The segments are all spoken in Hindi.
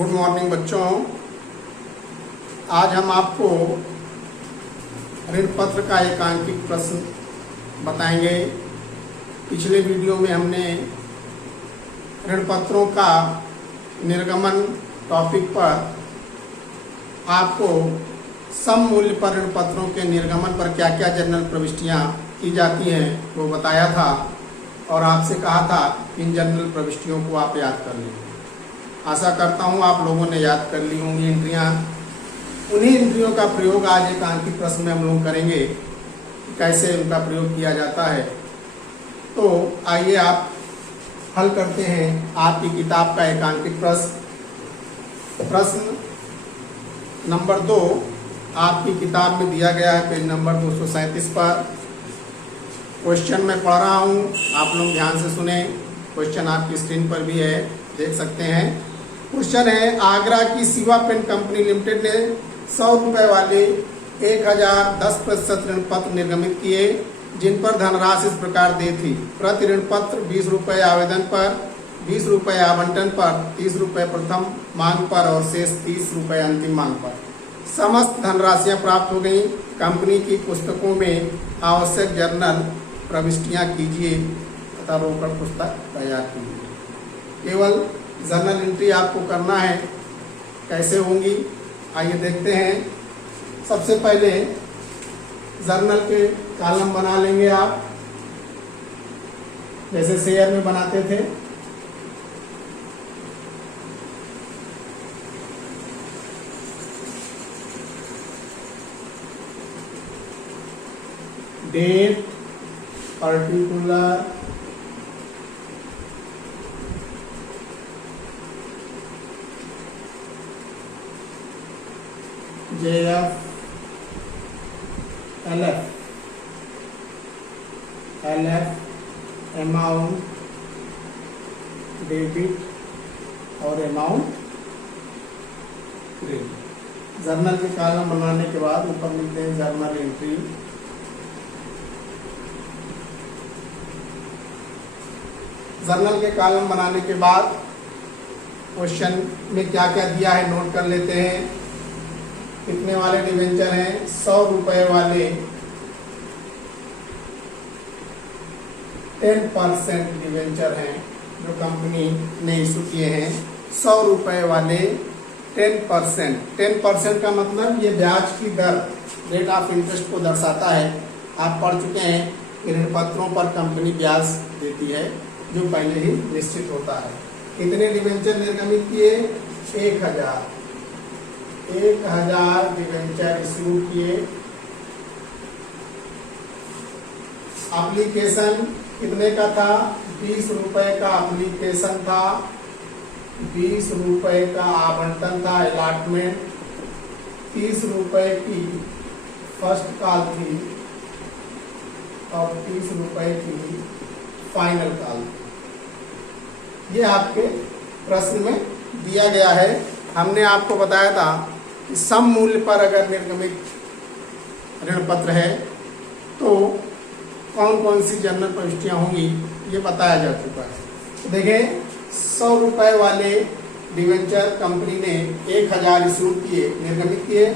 गुड मॉर्निंग बच्चों। आज हम आपको ऋण पत्र का एकांकिक प्रश्न बताएंगे। पिछले वीडियो में हमने ऋण पत्रों का निर्गमन टॉपिक पर आपको सम मूल्य पर ऋण पत्रों के निर्गमन पर क्या क्या जनरल प्रविष्टियां की जाती हैं वो बताया था और आपसे कहा था कि इन जनरल प्रविष्टियों को आप याद कर लें। आशा करता हूँ आप लोगों ने याद कर ली होंगी एंट्रियाँ। उन्हीं एंट्रियों का प्रयोग आज एकांकिक प्रश्न में हम लोग करेंगे कि कैसे उनका प्रयोग किया जाता है। तो आइए आप हल करते हैं आपकी किताब का एकांकिक प्रश्न। प्रश्न नंबर 2 आपकी किताब में दिया गया है पेज नंबर 237 पर। क्वेश्चन मैं पढ़ रहा हूँ, आप लोग ध्यान से सुने। क्वेश्चन आपकी स्क्रीन पर भी है, देख सकते हैं। क्वेश्चन है, आगरा की शिवा पेन कंपनी लिमिटेड ने 100 रुपये वाले 1010% ऋण पत्र निर्गमित किए, जिन पर धनराशि इस प्रकार दी थी। प्रति ऋण पत्र 20 रुपये आवेदन पर, 20 रुपये आवंटन पर, 30 रुपये प्रथम मांग पर और शेष 30 रुपये अंतिम मांग पर। समस्त धनराशियां प्राप्त हो गई। कंपनी की पुस्तकों में आवश्यक जर्नल प्रविष्टियां कीजिए तथा रोकड़ पुस्तक तैयार कीजिए। केवल जर्नल एंट्री आपको करना है। कैसे होंगी आइए देखते हैं। सबसे पहले जर्नल के कॉलम बना लेंगे आप, जैसे शेयर में बनाते थे। Date, particular, JF, LF, amount, debit और अमाउंट क्रेडिट। जर्नल के कॉलम बनाने के बाद ऊपर लिखते हैं जर्नल एंट्री। जर्नल के कॉलम बनाने के बाद क्वेश्चन में क्या क्या दिया है नोट कर लेते हैं। कितने वाले डिवेंचर हैं? 100 रुपये वाले 10% डिवेंचर हैं जो कंपनी ने इशू किए हैं। 100 रुपये वाले 10% का मतलब ये ब्याज की दर, रेट ऑफ इंटरेस्ट को दर्शाता है। आप पढ़ चुके हैं कि ऋण पत्रों पर कंपनी ब्याज देती है जो पहले ही निश्चित होता है। कितने डिवेंचर निर्गमित किए? 1000 डिवेंचर इशू किए। एप्लीकेशन कितने का था? 20 रुपये का एप्लीकेशन था, 20 रुपये का आवंटन था, अलॉटमेंट, 30 रुपये की फर्स्ट कॉल थी और 30 रुपये की फाइनल कॉल। ये आपके प्रश्न में दिया गया है। हमने आपको बताया था कि सम मूल्य पर अगर निर्गमित ऋण पत्र है तो कौन कौन सी जनरल प्रविष्टियां होंगी ये बताया जा चुका है। तो देखें, 100 रुपये वाले डिवेंचर कंपनी ने 1000 इशू किए, निर्गमित किए।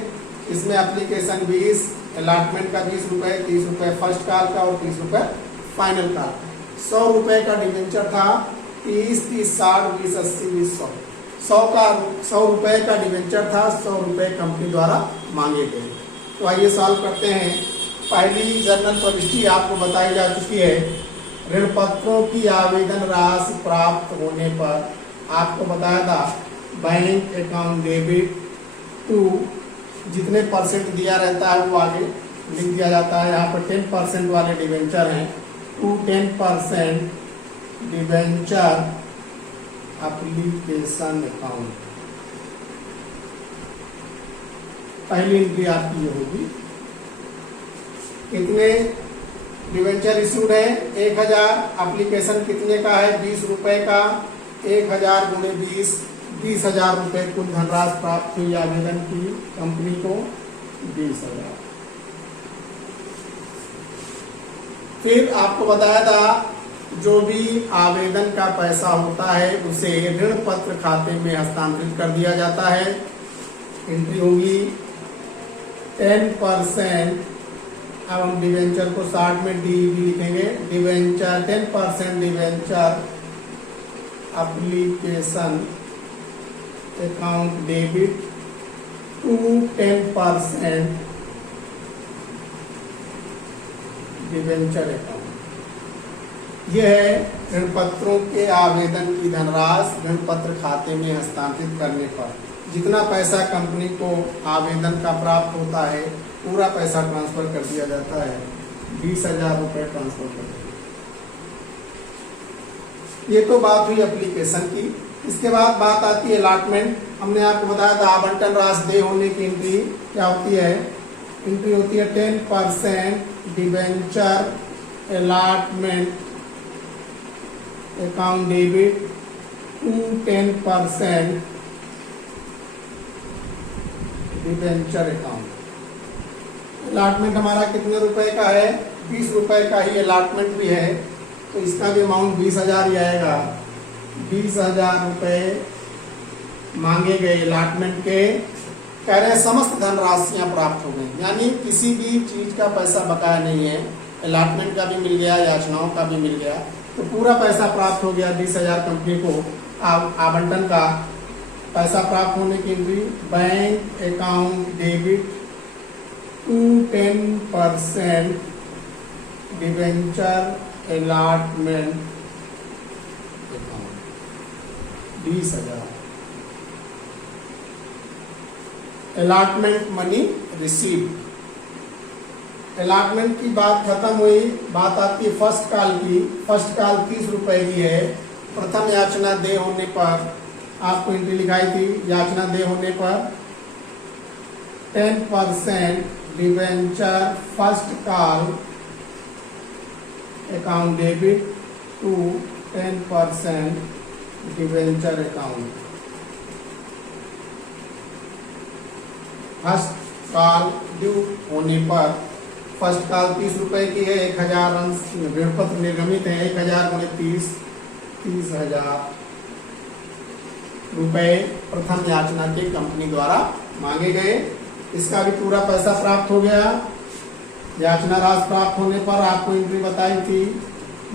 इसमें एप्लीकेशन 20, अलॉटमेंट का 20 रुपये, 30 रुपये फर्स्ट कॉल का और 30 रुपये फाइनल का। 100 रुपये का डिवेंचर था, 30, 30, 60, 20, 80, 20, 100। 100 रुपये का डिवेंचर था, 100 रुपये कंपनी द्वारा मांगे गए। तो आइए सॉल्व करते हैं। पहली जनरल प्रविष्टि आपको बताई जा चुकी है। ऋण पत्रों की आवेदन राशि प्राप्त होने पर आपको बताया था बैंक अकाउंट डेबिट टू, जितने परसेंट दिया रहता है वो आगे लिख दिया जाता है। यहाँ पर 10% वाले डिवेंचर हैं, टू 10% डिवेंचर एप्लीकेशन अकाउंट। पहली एंट्री आपकी ये होगी। कितने डिवेंचर इशूड है? 1000। एप्लीकेशन कितने का है? 20 रुपये का। 1000 गुणे 20, 20,000 रुपये कुल धनराशि प्राप्त हुई आवेदन की कंपनी को, 20,000। फिर आपको बताया था जो भी आवेदन का पैसा होता है उसे ऋण पत्र खाते में हस्तांतरित कर दिया जाता है। एंट्री होगी 10%। अब हम डिवेंचर को 60 में डी लिखेंगे। Debenture 10% debenture application account debit to 10% debenture account. यह है ऋण पत्रों के आवेदन की धनराशि ऋण पत्र खाते में हस्तांतरित करने पर जितना पैसा कंपनी को आवेदन का प्राप्त होता है पूरा पैसा ट्रांसफर कर दिया जाता है। 20,000 रुपये ट्रांसफर कर दिया। ये तो बात हुई एप्लीकेशन की। इसके बाद बात आती है अलॉटमेंट। हमने आपको बताया था आवंटन राशि देय होने की एंट्री क्या होती है। एंट्री होती है 10% debenture allotment account debit to 10% debenture account. Allotment हमारा कितने रुपए का है, 20 रुपए का ही अलॉटमेंट भी है, तो इसका भी अमाउंट 20,000 ही आएगा। 20,000 रुपए मांगे गए अलॉटमेंट के। कह रहे हैं समस्त धनराशियां प्राप्त हो गई, यानी किसी भी चीज का पैसा बकाया नहीं है। अलॉटमेंट का भी मिल गया, याचनाओं का भी मिल गया, तो पूरा पैसा प्राप्त हो गया। 20,000 कंपनी को आवंटन का पैसा प्राप्त होने की entry bank account debit to 10% debenture allotment account 20,000। Allotment money received. Allotment की बात खत्म हुई। बात आती है फर्स्ट कॉल की। फर्स्ट कॉल 30 रुपए की है। प्रथम याचना देय होने पर आपको एंट्री लिखाई थी। याचना देय होने पर 10% debenture first call account debit to 10% debenture account. First call due होने पर फर्स्ट कॉल 30 रुपए की है। 1,000 अंश ऋण पत्र निर्गमित है। 1,000 गुणे 30,000 रुपए प्रथम याचना के कंपनी द्वारा मांगे गए। इसका भी पूरा पैसा प्राप्त हो गया। याचना राशि प्राप्त होने पर आपको एंट्री बताई थी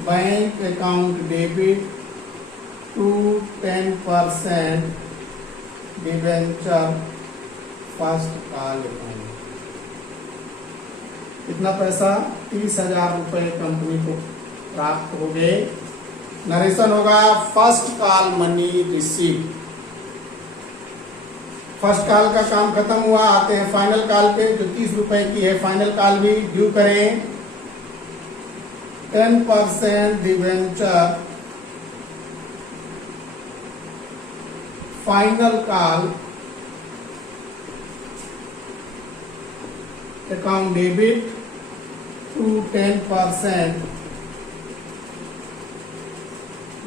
bank account debit to 10% debenture first call account. कितना पैसा, 30,000 रुपए कंपनी को प्राप्त हो गए। नरेशन होगा first call money receive. First call का काम खत्म हुआ। आते हैं फाइनल कॉल पे, जो 30 रुपए की है। फाइनल कॉल भी ड्यू करें। 10% debenture final call account debit to 10%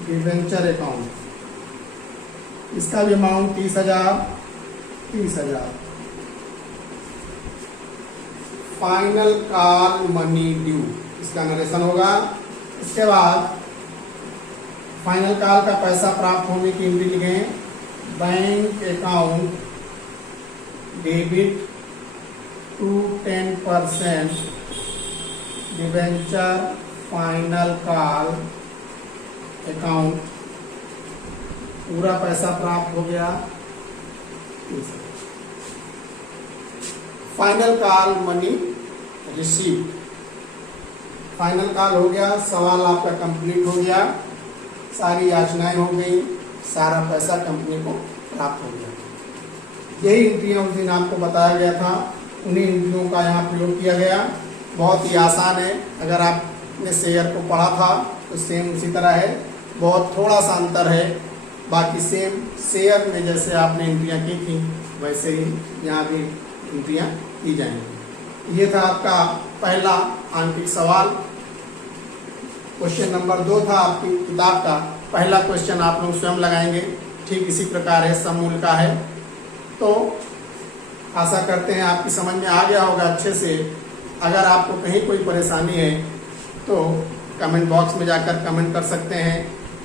debenture account. इसका भी amount 30,000। Final call money due, इसका नरेशन होगा। इसके बाद फाइनल कॉल का पैसा प्राप्त होने की एंट्री लिखें bank account debit to 10% debenture final call account. पूरा पैसा प्राप्त हो गया। Final call money receive. Final call हो गया, सवाल आपका कंप्लीट हो गया, सारी याचनाएं हो गई, सारा पैसा कंपनी को प्राप्त हो गया। यही एंट्रियां उस दिन आपको बताया गया था, उन्हीं एंट्रियों का यहाँ प्रयोग किया गया। बहुत ही आसान है। अगर आपने शेयर को पढ़ा था तो सेम उसी तरह है, बहुत थोड़ा सा अंतर है। बाकी सेम शेयर में जैसे आपने एंट्रियां की थी वैसे ही यहाँ भी एंट्रियां की जाएंगी। ये था आपका पहला आंकिक सवाल। क्वेश्चन नंबर 2 था आपकी किताब का। पहला क्वेश्चन आप लोग स्वयं लगाएंगे, ठीक इसी प्रकार है, समूल का है। तो आशा करते हैं आपकी समझ में आ गया होगा अच्छे से। अगर आपको कहीं कोई परेशानी है तो कमेंट बॉक्स में जाकर कमेंट कर सकते हैं।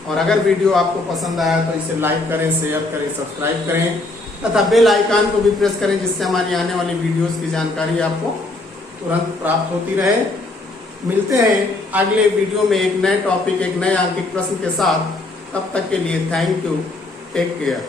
और अगर वीडियो आपको पसंद आया तो इसे लाइक करें, शेयर करें, सब्सक्राइब करें तथा बेल आइकन को भी प्रेस करें, जिससे हमारी आने वाली वीडियोस की जानकारी आपको तुरंत प्राप्त होती रहे। मिलते हैं अगले वीडियो में एक नए टॉपिक, एक नए अंकित प्रश्न के साथ। तब तक के लिए थैंक यू, टेक केयर।